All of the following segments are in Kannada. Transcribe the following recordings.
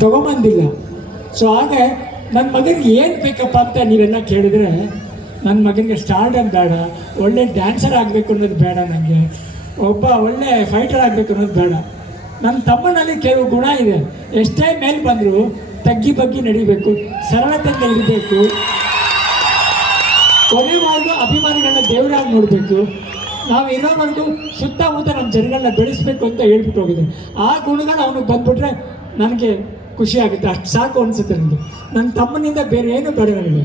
ತಗೊಂಬಂದಿಲ್ಲ. ಸೊ ಹಾಗೆ ನನ್ನ ಮಗನಿಗೆ ಏನು ಬೇಕಪ್ಪ ಅಂತ ನೀವೆಲ್ಲ ಕೇಳಿದ್ರೆ ನನ್ನ ಮಗನಿಗೆ ಸ್ಟಾರ್ಡಮ್ ಬೇಡ, ಒಳ್ಳೆ ಡ್ಯಾನ್ಸರ್ ಆಗಬೇಕು ಅನ್ನೋದು ಬೇಡ ನನಗೆ ಒಬ್ಬ ಒಳ್ಳೆ ಫೈಟರ್ ಆಗಬೇಕು ಅನ್ನೋದು ಬೇಡ. ನನ್ನ ತಮ್ಮನಲ್ಲಿ ಕೆಲವು ಗುಣ ಇದೆ. ಎಷ್ಟೇ ಮೇಲೆ ಬಂದರೂ ತಗ್ಗಿ ಬಗ್ಗಿ ನಡಿಬೇಕು, ಸರಳತೆಯಿಂದ ಇರಬೇಕು ಕೊನೆವರೆಗೂ ಅಭಿಮಾನಿಗಳನ್ನ ದೇವರಾಗಿ ನೋಡಬೇಕು. ನಾವು ಇರೋವರೆಗೂ ಸುತ್ತಮುತ್ತ ನಮ್ಮ ಜನಗಳನ್ನ ಬೆಳೆಸ್ಬೇಕು ಅಂತ ಹೇಳ್ಬಿಟ್ಟು ಹೋಗಿದ್ದೀನಿ ಆ ಗುಣಗಳು ಅವನಿಗೆ ಬಂದ್ಬಿಟ್ರೆ ನನಗೆ ಖುಷಿಯಾಗುತ್ತೆ. ಅಷ್ಟು ಸಾಕು ಅನಿಸುತ್ತೆ ನನಗೆ. ನನ್ನ ತಮ್ಮನಿಂದ ಬೇರೆ ಏನು ಬೇಡ ನನಗೆ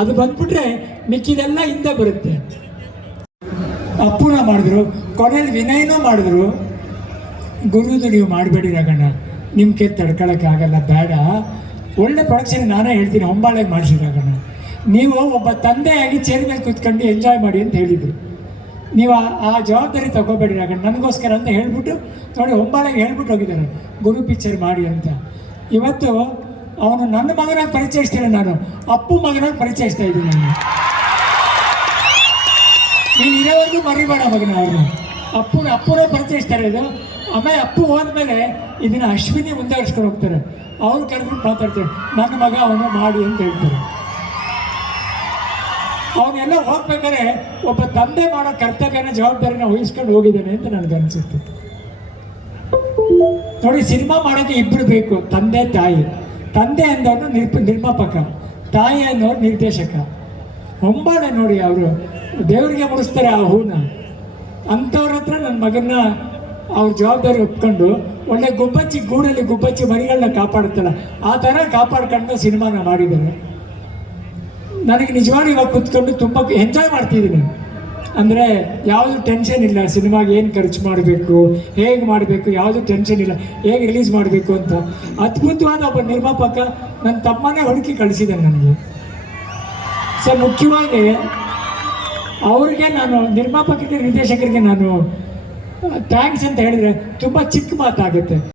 ಅದು ಬಂದ್ಬಿಟ್ರೆ ಮಿಕ್ಕಿದೆಲ್ಲ ಹಿಂದೆ ಬರುತ್ತೆ. ಅಪ್ಪುನ ಮಾಡಿದ್ರು, ಕೊನೆಯಲ್ಲಿ ವಿನಯನೂ ಮಾಡಿದ್ರು, ಗುರುದು, ನೀವು ಮಾಡಬೇಡಿ ರಗಣ್ಣ ನಿಮ್ಮ ಕೆ ತಡ್ಕೊಳಕ್ಕಾಗಲ್ಲ ಬೇಡ. ಒಳ್ಳೆ ಪ್ರೊಡಕ್ಷನ್ ನಾನೇ ಹೇಳ್ತೀನಿ ಹೊಂಬಾಳೆಗೆ ಮಾಡಿಸಿ ರಗಣ್ಣ ನೀವು ಒಬ್ಬ ತಂದೆಯಾಗಿ ಚೇರ್ ಮೇಲೆ ಕೂತ್ಕೊಂಡು ಎಂಜಾಯ್ ಮಾಡಿ ಅಂತ ಹೇಳಿದ್ರು. ನೀವು ಆ- ಜವಾಬ್ದಾರಿ ತಗೋಬೇಡಿ ನಾನು ನನಗೋಸ್ಕರ ಅಂತ ಹೇಳ್ಬಿಟ್ಟು ನೋಡಿ ಹೊಂಬಾಳೆಗೆ ಹೇಳ್ಬಿಟ್ಟು ಹೋಗಿದ್ದಾರೆ ಗುರು ಪಿಕ್ಚರ್ ಮಾಡಿ ಅಂತ. ಇವತ್ತು ಅವನು ನನ್ನ ಮಗನಾಗಿ ಪರಿಚಯಿಸ್ತೀನಿ ನಾನು. ಅಪ್ಪು ಮಗನಾಗಿ ಪರಿಚಯಿಸ್ತಾ ಇದ್ದೀನಿ ನಾನು. ನೀನು ಇರೋವರೆಗೂ ಮರಿಬೇಡ ಮಗನ ಅವನು ಅಪ್ಪನ ಅಪ್ಪನ ಪರಿಚಯಿಸ್ತಾರೆ ಇದು ಆಮೇಲೆ ಅಪ್ಪು ಹೋದ್ಮೇಲೆ ಇದನ್ನ ಅಶ್ವಿನಿ ಮುಂದುವರ್ಸ್ಕೊಂಡು ಹೋಗ್ತಾರೆ. ಅವ್ರು ಕರೆದ್ಬಿಟ್ಟು ಮಾತಾಡ್ತಾರೆ, ನನ್ನ ಮಗ ಅವನು ಮಾಡಿ ಅಂತ ಹೇಳ್ತಾರೆ. ಅವನೆಲ್ಲ ಹೋಗ್ಬೇಕಾದ್ರೆ ಒಬ್ಬ ತಂದೆ ಮಾಡೋ ಕರ್ತವ್ಯನ ಜವಾಬ್ದಾರಿನ ವಹಿಸ್ಕೊಂಡು ಹೋಗಿದ್ದಾನೆ ಅಂತ ನನಗನ್ಸುತ್ತೆ ನೋಡಿ, ಸಿನಿಮಾ ಮಾಡೋಕ್ಕೆ ಇಬ್ಬರು ಬೇಕು, ತಂದೆ, ತಾಯಿ. ತಂದೆ ಅಂದವನು ನಿರ್ಪ, ನಿರ್ಮಾಪಕ. ತಾಯಿ ಅನ್ನೋರು ನಿರ್ದೇಶಕ. ಹೊಂಬಾಳೆ ನೋಡಿ ಅವರು, ದೇವರಿಗೆ ಮುಡಿಸ್ತಾರೆ ಆ ಹೂನ. ಅಂಥವ್ರ ಹತ್ರ ನನ್ನ ಮಗನ್ನ ಅವ್ರ ಜವಾಬ್ದಾರಿ ಒಪ್ಕೊಂಡು, ಒಳ್ಳೆ ಗುಬ್ಬಚ್ಚಿ, ಗೂಡಲ್ಲಿ ಗುಬ್ಬಚ್ಚಿ ಮರಿಗಳನ್ನ ಕಾಪಾಡುತ್ತಲ್ಲ, ಆ ಥರ ಕಾಪಾಡ್ಕೊಂಡು ಸಿನಿಮಾನ ಮಾಡಿದ್ದಾರೆ. ನನಗೆ ನಿಜವಾಗಿ ಇವಾಗ ಕುತ್ಕೊಂಡು ತುಂಬ ಎಂಜಾಯ್ ಮಾಡ್ತಿದ್ದೀನಿ. ಅಂದರೆ ಯಾವುದು ಟೆನ್ಷನ್ ಇಲ್ಲ, ಸಿನಿಮಾಗೆ ಏನು ಖರ್ಚು ಮಾಡಬೇಕು, ಹೇಗೆ ಮಾಡಬೇಕು, ಯಾವುದು ಟೆನ್ಷನ್ ಇಲ್ಲ, ಹೇಗೆ ರಿಲೀಸ್ ಮಾಡಬೇಕು ಅಂತ. ಅದ್ಭುತವಾದ ಒಬ್ಬ ನಿರ್ಮಾಪಕ ನನ್ನ ತಮ್ಮನೇ ಹುಡುಕಿ ಕಳಿಸಿದೆ ನನಗೆ. ಸೊ ಮುಖ್ಯವಾಗಿ ಅವ್ರಿಗೆ ನಾನು, ನಿರ್ಮಾಪಕರಿಗೆ, ನಿರ್ದೇಶಕರಿಗೆ ನಾನು ಥ್ಯಾಂಕ್ಸ್ ಅಂತ ಹೇಳಿದರೆ ತುಂಬ ಚಿಕ್ಕ ಮಾತಾಗುತ್ತೆ.